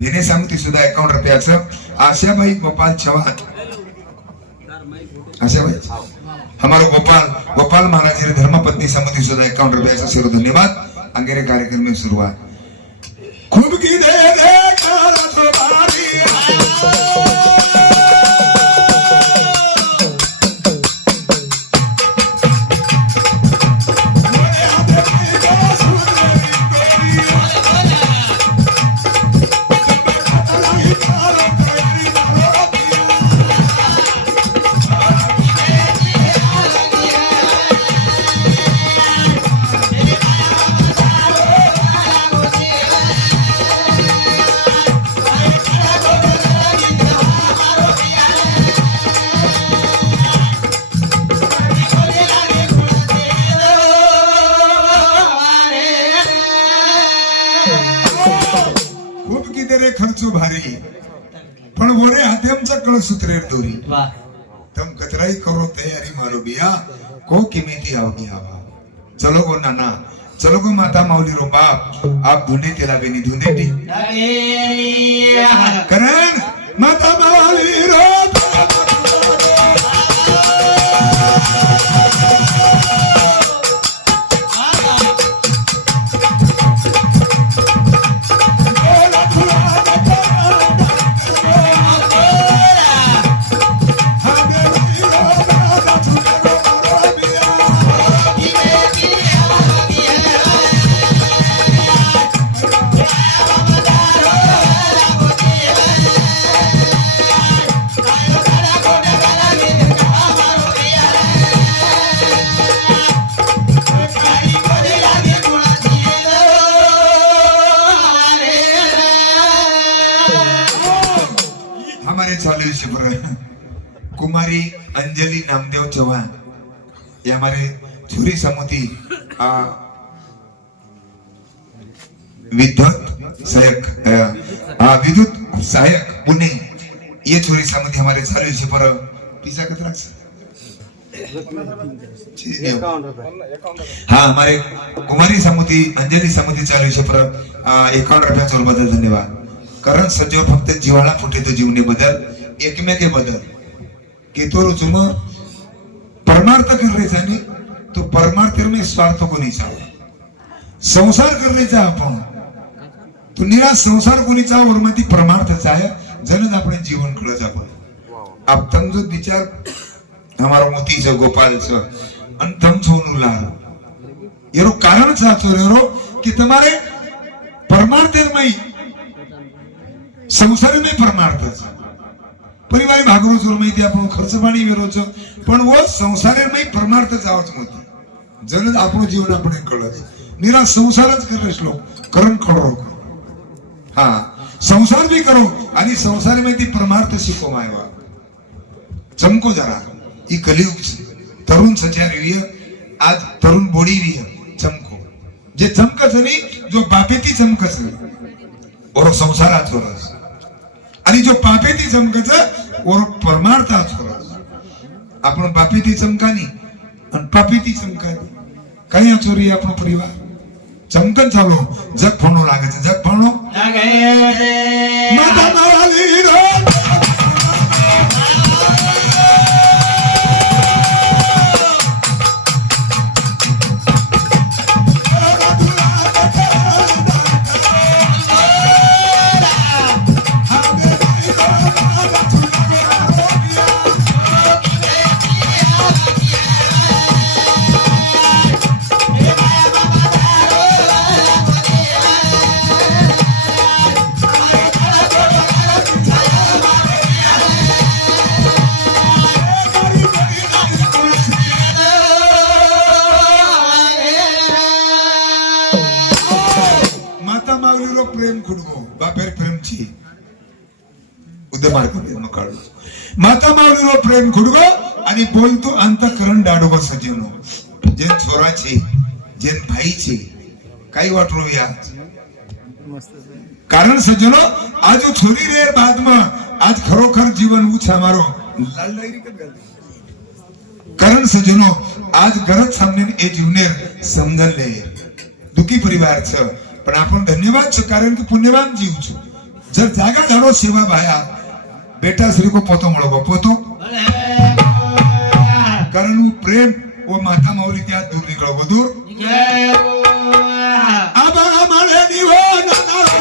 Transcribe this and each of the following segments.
भेने सामुती सुद्धा 51 रुपयाचं. आशाबाई गोपाल चव्हाण, आशाबाई हमारो गोपाल महाराज रे धर्मपत्नी समिति सुद्धा 51 रुपयाचा सिरो धन्यवाद. अंगेरे कार्यक्रम में सुरुवात. खूब की दे काला तो बारी खर्चो भारी पण वरे हाथेमचा कळ सूत्रेर दोरी. तम कतराई करो तैयारी मारो बिया को किमेती आवगी आवा. चलो गो नाना, चलो गो माता माऊली रो बाप, आप धुने तेला बेनी धुने टी करण माता माऊली रो कुमारी अंजलि नामदेव चौहान, ये हमारे छुरी समिति विद्युत सहायक पुणे, ये छुरी समिति हमारे चालू है पर पिसा कितना हाँ हमारे कुमारी समिति अंजलि समिति चालू है पर 51 रुपया चोर बदल धन्यवाद. कारण सजो फक्त जीवाला फुटे तो जीवने बदल एकमेके बदल के तो रुचुम परमार्थ करायचा नाही तो परमार्थ में स्वार्थ कोणी चावा. संसार करायचा आपण तो निरा संसार कोणी चावा वरमाती परमार्थचा आहे. जनज आपण जीवन कळच आपण आप तम जो विचार हमारो मोती जो गोपाल छ अन तम छोनु लार येरो कारण साचो रेरो कि तुम्हारे परमार्थ में संसार में परमार्थ छ परिवार भागरो जोर माहिती आपण खर्च पाणी वेरोच पण वो संसारे में परमार्थ जावच मोती. जन आपण जीवन आपण कळच निरा संसारच करस लोक करण खडो हां संसार भी करो आणि संसार में ती परमार्थ शिको मायवा. चमको जरा ई कलियुग तरुण सचार विय आज तरुण बोडी विय चमको जे चमकच नाही जो बापेती चमकच और संसारात होरस आणि जो पापेती चमकच और परमार्थात होरस. आपण बापेती चमकानी आणि पापेती चमकानी काही चोरी आपण परिवार चमकन चालो जग फोनो लागे जग फोनो लागे माता माऊली रो प्रेम खुडगो बापेर प्रेमची उद्यमार काढू माता माऊलीरो प्रेम खुडगो आणि बोलतो अंतकरण डाडोगो सजनो जेन छोराचे जेन भाईचे काही वाटरो या कारण सजनो आज छोरी रे बाद में आज खरोखर जीवन उछ हमारो लाल कारण सजनो आज गरज सामने ए जीवनेर समजन ले दुखी परिवार छ पण आपण धन्यवाद छ कारण की पुण्यवान जीव छ जर जागा झाडो सेवा भाया बेटा श्री को पोतो મળો પોતો કારણ હું પ્રેમ ઓ માતા માઉલી ત્યાં દૂર નીકળો દૂર આબા મળે નીવો નાના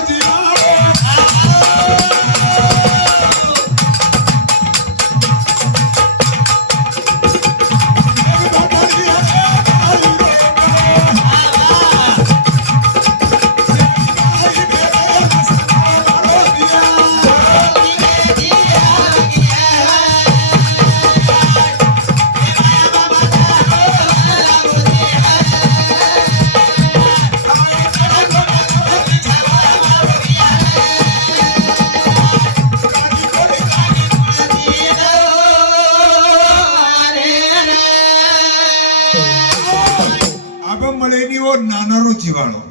જીવાળો નાનારો જીવાળો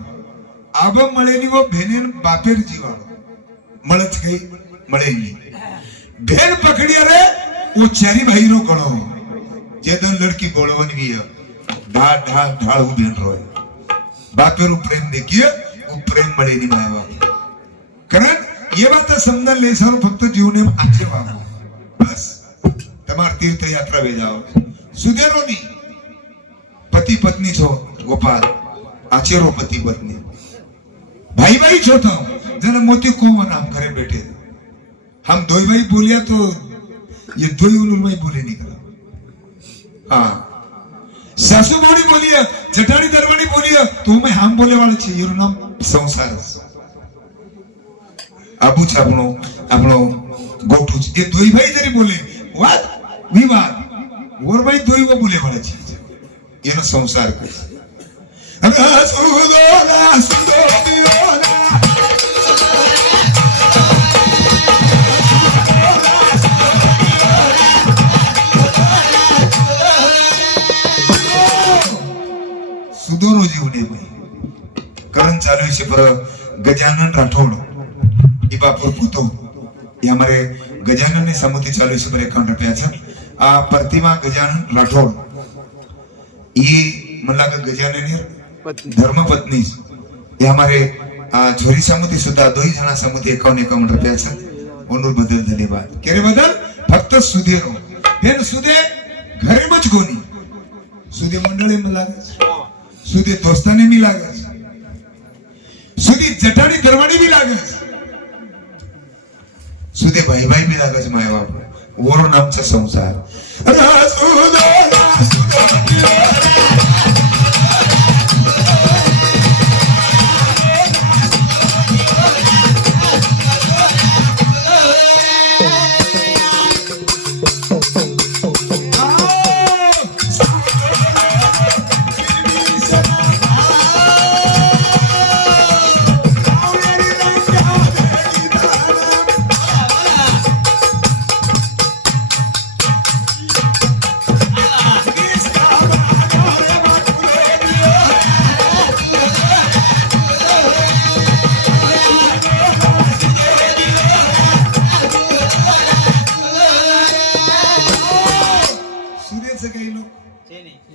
આબો મળેની વો બેનેન બાપેર જીવાળો મળત કઈ મળે નહીં બેન પકડી રે ઓ ચારી ભાઈનો ગણો જે દન લડકી બોળવાની વી ઢા ઢા ઢાળ ઉ બેન રોય બાપેરું પ્રેમ દેખીએ ઓ પ્રેમ મળેની માવા કારણ એ વાત સમજણ લેસારો ફક્ત જીવને આચે વાગો બસ તમાર તીર્થ યાત્રા વે જાઓ સુધેરો ની પતિ પત્ની છો गोपाल आचेरो पति पत्नी भाई भाई छो तो जना मोती को नाम करे बैठे हम दो भाई बोलिया तो ये दो ही उन्होंने बोले नहीं करा हाँ सासू बोली बोलिया जटानी दरबानी बोलिया तो मैं हम बोले वाले छे ये नाम संसार अबू छापनो अपनो गोठू ये दो ही भाई जरी बोले वाद विवाद और भाई दो ही वो बोले वाले छे ये ना संसार का Rasudona, Sudona. સુદોનો જીવને કરણ ચાલુ છે પર ગજાનન રાઠોડ એ બાપુર પૂતો એ અમારે ગજાનન ની સમૂહથી ચાલુ છે પર 51 રૂપિયા છે આ પ્રતિમા ગજાનન રાઠોડ એ મલ્લાક ગજાનન धर्म पत्नी ये हमारे छोरी समुद्री सुद्धा दो ही जना समुद्री 51 रुपया से ओनूर बदल धन्यवाद केरे बदल फक्त सुधेरो बेन सुधे घरे मच कोनी सुधे मंडळे में लागे सुधे दोस्ताने में लागे सुधी जटानी दरवानी भी लागे सुधे भाई भाई भी लागे माय बाप वोरो नाम चा संसार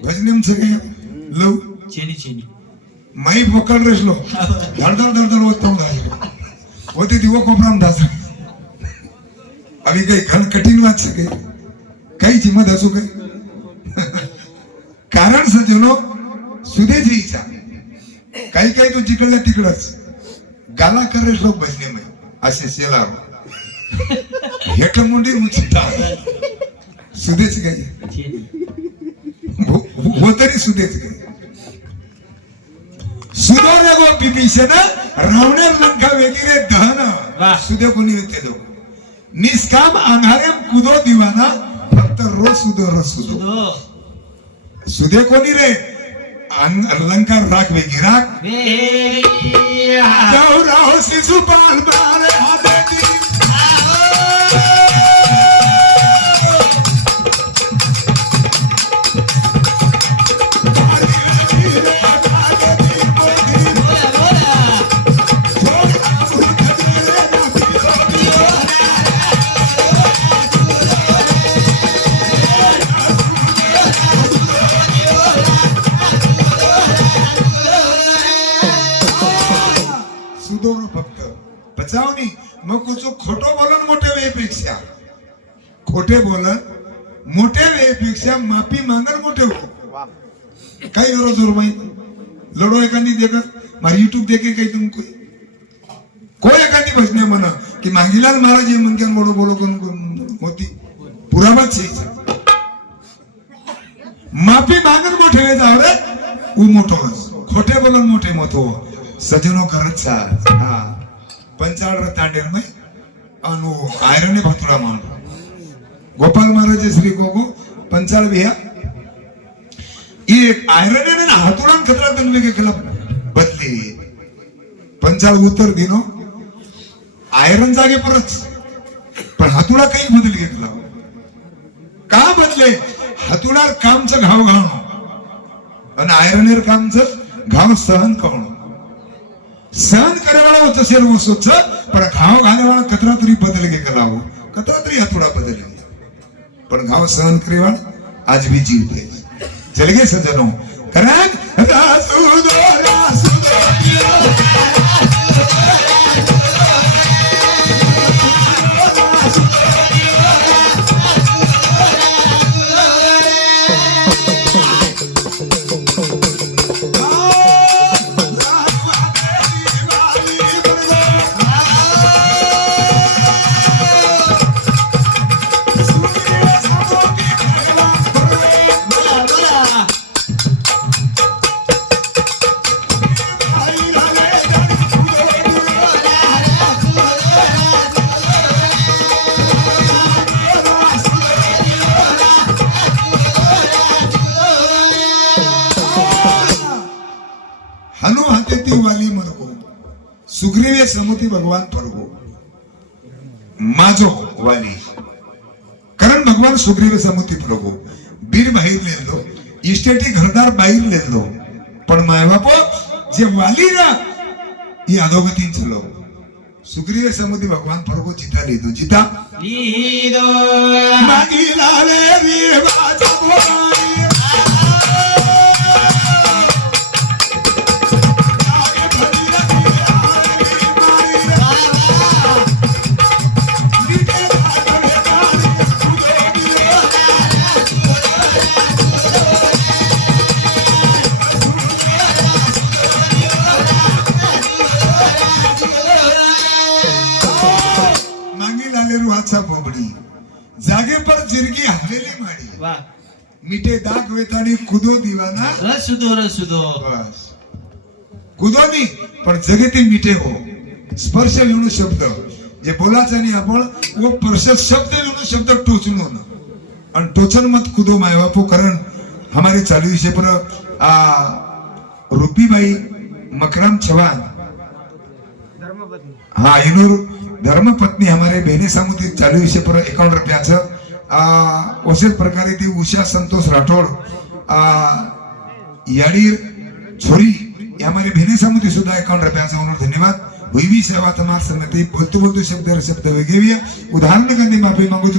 भजनेम सगळे लव चेनी चेनी माई भोकल रेसलो धडधड धडधड होतो होते दिवो कोपराम दास अभी काही घन कठीण वाट सके काही हिम्मत असो काही कारण सजनो सुदेची इच्छा काही काही तो जिकडला तिकडच गाला कर रेसलो भजने में असे सेलारो हेट मुंडी उचिता सुदेच काही वो तरी सुदेच काही सुदोरे गो बिभीषण रावणे लंका वगैरे दहन सुदे कोणी होते दो निष्काम अंधारेम कुदो दिवाना फक्त रोज सुदो सुदे कोणी रे लंका राख वेगी राख जाऊ राहो शिशुपाल मारे हाते दी છું ખોટો બોલન મોટે વેपेक्षा खोटे बोलन मोठे वेपेक्षा माफी मागण मोठे हो काही विरोध जोरमाई लढो एखादी देख मारी युट्यूब देखे काही तुम कोई एखादी भजने म्हणा की मांगीलाल महाराज हे म्हणक्यान बोलो बोलो कोण होती पुरावा छे माफी मागण मोठे वे जाव रे उ मोठो खोटे बोलन मोठे मोठो सजनो करत सा हा पंचाळ तांडेल मै अनु आयरने भातुडा मान गोपाल महाराज श्री गोगो पंचाळ बिया एक आयरने ने हातुडा खतरा तनवे के खिलाफ बदले पंचाळ उत्तर दिनो आयरन जागे परत पण हातुडा काही बदल घेतला का बदले हातुडार कामचं घाव घालणं आणि आयरनेर कामचं घाव सहन करणं सहन करेवाळा होत असेल वो स्वच्छ पण घाव घालेवाळा कतरा तरी बदल गे कलावो कतरा तरी हातुडा बदल गे पण घाव सहन करेवाळा आज भी जीवते चल गे सजनो कारण रासुदो रासुदो हनु हातेती वाली मरगो सुग्रीवे समती भगवान परगो माझो वाली कारण भगवान सुग्रीवे समती परगो बीर बाहेर लेलो इस्टेटी घरदार बाहेर लेलो पण माय बापो जे वाली ना ही अधोगती चलो सुग्रीवे समती भगवान परगो चिता लीधो चिता लीधो मागी लाले रे बाजा बोली जागे पर जिरगी हवेली माड़ी वाह मीठे दाग वेतानी कुदो दीवाना रसुदो बस कुदो नहीं पण जगती मीठे हो स्पर्श विणू शब्द जे बोलाचा नाही आपण वो स्पर्श शब्द विणू शब्द टोचणो ना आणि टोचन मत कुदो मायबापू कारण हमारे चालू विषय पर रूपीबाई मकरम चौहान हाँ इनोर धर्मपत्नी हमारे बहने सामुद्री चालू विषय पर 51 रुपयाचं असेच प्रकारे ती उषा संतोष राठोड याडीर छोरी हमारे बहने सामुद्री सुद्धा 51 रुपयाचं म्हणून धन्यवाद हुई भी सेवा तमार समिति बोलतो शब्द वेगेविया उदाहरण करने माफी मांगू